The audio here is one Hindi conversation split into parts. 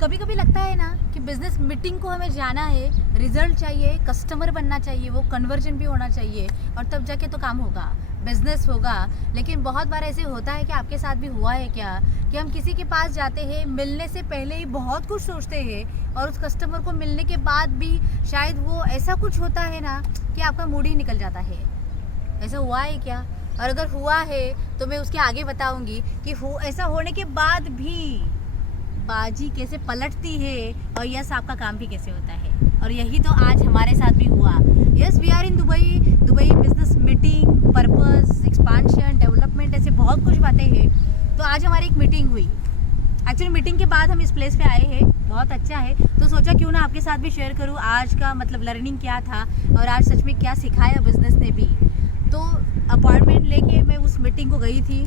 कभी कभी लगता है ना कि बिजनेस मीटिंग को हमें जाना है, रिजल्ट चाहिए, कस्टमर बनना चाहिए, वो कन्वर्जन भी होना चाहिए और तब जाके तो काम होगा, बिजनेस होगा। लेकिन बहुत बार ऐसे होता है कि आपके साथ भी हुआ है क्या कि हम किसी के पास जाते हैं, मिलने से पहले ही बहुत कुछ सोचते हैं और उस कस्टमर को मिलने के बाद भी शायद वो ऐसा कुछ होता है ना कि आपका मूड ही निकल जाता है। ऐसा हुआ है क्या? और अगर हुआ है तो मैं उसके आगे बताऊंगी कि ऐसा होने के बाद भी बाजी कैसे पलटती है और यस आपका काम भी कैसे होता है। और यही तो आज हमारे साथ भी हुआ। Yes, we are in Dubai business meeting, purpose, expansion, development, ऐसे बहुत कुछ बातें हैं। तो आज हमारी एक मीटिंग हुई। एक्चुअली मीटिंग के बाद हम इस प्लेस पे आए हैं, बहुत अच्छा है। तो सोचा क्यों ना आपके साथ भी शेयर करूँ आज का मतलब लर्निंग क्या था और आज सच में क्या सिखाया बिजनेस ने भी। तो अपॉइंटमेंट लेके मैं उस मीटिंग को गई थी।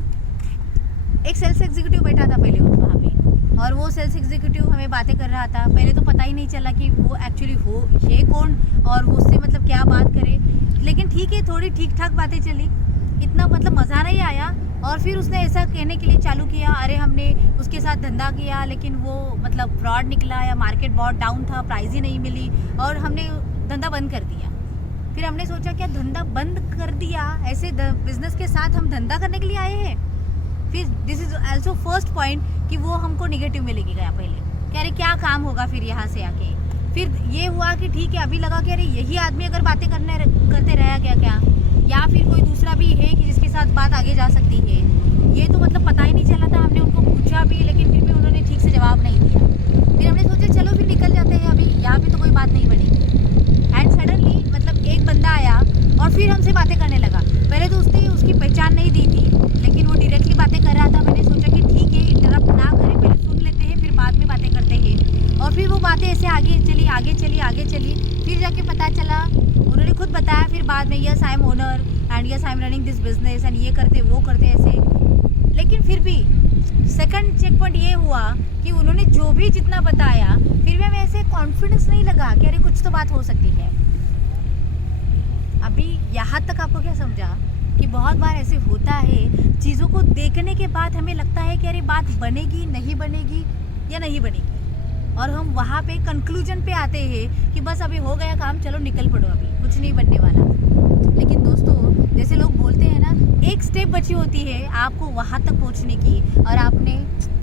एक सेल्स एग्जीक्यूटिव बैठा था पहले वहाँ पे और वो सेल्स एग्जीक्यूटिव हमें बातें कर रहा था। पहले तो पता ही नहीं चला कि वो एक्चुअली हो ये कौन और वो उससे मतलब क्या बात करे। लेकिन ठीक है, थोड़ी ठीक ठाक बातें चली, इतना मतलब मज़ा नहीं आया। और फिर उसने ऐसा कहने के लिए चालू किया, अरे हमने उसके साथ धंधा किया लेकिन वो मतलब फ्रॉड निकला या मार्केट बहुत डाउन था, प्राइस ही नहीं मिली और हमने धंधा बंद कर दिया। फिर हमने सोचा क्या धंधा बंद कर दिया, ऐसे बिजनेस के साथ हम धंधा करने के लिए आए हैं। फिर this is also first point कि वो हमको निगेटिव में लेके गया पहले कि अरे क्या काम होगा फिर यहाँ से आके। फिर ये हुआ कि ठीक है, अभी लगा कि अरे यही आदमी अगर बातें करते रहा क्या या फिर कोई दूसरा भी है कि जिसके साथ बात आगे जा सकती है। ये तो मतलब पता ही नहीं चला था। हमने उनको पूछा भी लेकिन फिर भी उन्होंने ठीक से जवाब नहीं दिया। फिर हमने सोचा चलो फिर निकल जाते हैं, अभी यहाँ पे तो कोई बात नहीं बनेगी। एंड सडनली मतलब एक बंदा आया और फिर हमसे बातें करने लगा। पहले तो उसने उसकी पहचान नहीं दी थी लेकिन वो डायरेक्टली बातें कर रहा था। मैंने सोचा कि ठीक है, इंटरप्ट ना करें, पहले सुन लेते हैं फिर बाद में बातें करते हैं। और फिर वो बातें ऐसे आगे चली। फिर जाके पता चला, उन्होंने खुद बताया फिर बाद में, yes I am owner and yes I am running this business and ये करते वो करते ऐसे। लेकिन फिर भी सेकंड चेक पॉइंट ये हुआ कि उन्होंने जो भी जितना बताया फिर भी हमें ऐसे कॉन्फिडेंस नहीं लगा कि अरे कुछ तो बात हो सकती है। अभी यहाँ तक आपको क्या समझा कि बहुत बार ऐसे होता है, चीज़ों को देखने के बाद हमें लगता है कि अरे बात बनेगी नहीं बनेगी या नहीं बनेगी और हम वहाँ पे कंक्लूजन पे आते हैं कि बस अभी हो गया काम, चलो निकल पड़ो, अभी कुछ नहीं बनने वाला। लेकिन दोस्तों जैसे लोग बोलते हैं ना, एक स्टेप बची होती है आपको वहाँ तक पहुँचने की और आपने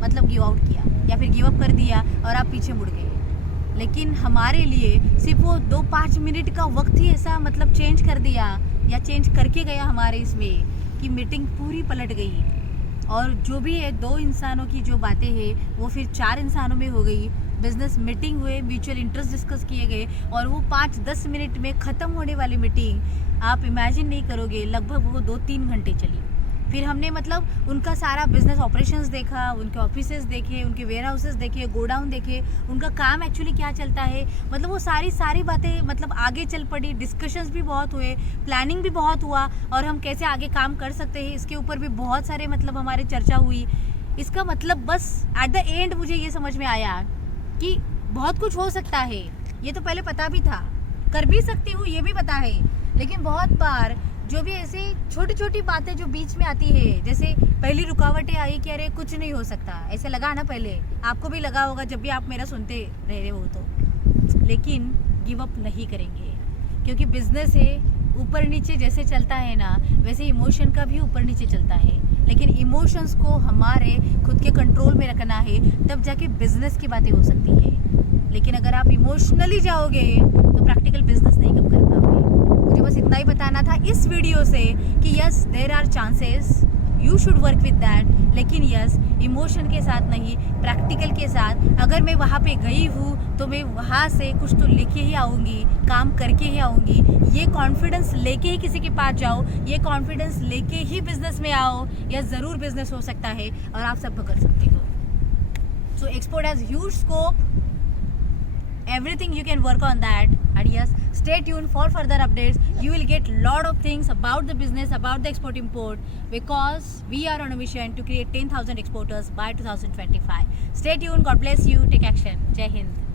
मतलब गिव आउट किया या फिर गिव अप कर दिया और आप पीछे मुड़ गए। लेकिन हमारे लिए सिर्फ वो 2-5 मिनट का वक्त ही ऐसा मतलब चेंज कर दिया या चेंज करके गया हमारे इसमें कि मीटिंग पूरी पलट गई। और जो भी है 2 इंसानों की जो बातें हैं वो फिर 4 इंसानों में हो गई। बिजनेस मीटिंग हुए, म्यूचुअल इंटरेस्ट डिस्कस किए गए और वो 5-10 मिनट में ख़त्म होने वाली मीटिंग आप इमेजिन नहीं करोगे, लगभग वो 2-3 घंटे चली। फिर हमने मतलब उनका सारा बिजनेस ऑपरेशंस देखा, उनके ऑफिसेस देखे, उनके वेयर हाउसेस देखे, गोडाउन देखे, उनका काम एक्चुअली क्या चलता है, मतलब वो सारी बातें मतलब आगे चल पड़ी। डिस्कशंस भी बहुत हुए, प्लानिंग भी बहुत हुआ और हम कैसे आगे काम कर सकते हैं इसके ऊपर भी बहुत सारे मतलब हमारे चर्चा हुई। इसका मतलब बस एट द एंड मुझे ये समझ में आया कि बहुत कुछ हो सकता है। ये तो पहले पता भी था, कर भी सकती हूँ ये भी पता है। लेकिन बहुत बार जो भी ऐसी छोटी छोटी बातें जो बीच में आती है, जैसे पहली रुकावटें आई कि अरे कुछ नहीं हो सकता, ऐसे लगा ना, पहले आपको भी लगा होगा जब भी आप मेरा सुनते रहे हो तो। लेकिन गिव अप नहीं करेंगे क्योंकि बिजनेस है, ऊपर नीचे जैसे चलता है ना वैसे इमोशन का भी ऊपर नीचे चलता है। लेकिन इमोशंस को हमारे खुद के कंट्रोल में रखना है, तब जाके बिजनेस की बातें हो सकती है। लेकिन अगर आप इमोशनली जाओगे तो प्रैक्टिकल बिजनेस नहीं कब कर पाओगे। मुझे बस इतना ही बताना था इस वीडियो से कि yes there are chances, you should work with that. लेकिन यस इमोशन के साथ नहीं, प्रैक्टिकल के साथ। अगर मैं वहाँ पे गई हूँ तो मैं वहाँ से कुछ तो लेके ही आऊँगी, काम करके ही आऊँगी। ये कॉन्फिडेंस लेके ही किसी के पास जाओ, ये कॉन्फिडेंस लेके ही बिजनेस में आओ, या ज़रूर बिजनेस हो सकता है और आप सब कर सकते हो। So export has huge scope, everything you can work on that. And yes, stay tuned for further updates. You will get lot of things about the business, about the export import, because we are on a mission to create 10,000 exporters by 2025. Stay tuned. God bless you. Take action. Jai Hind.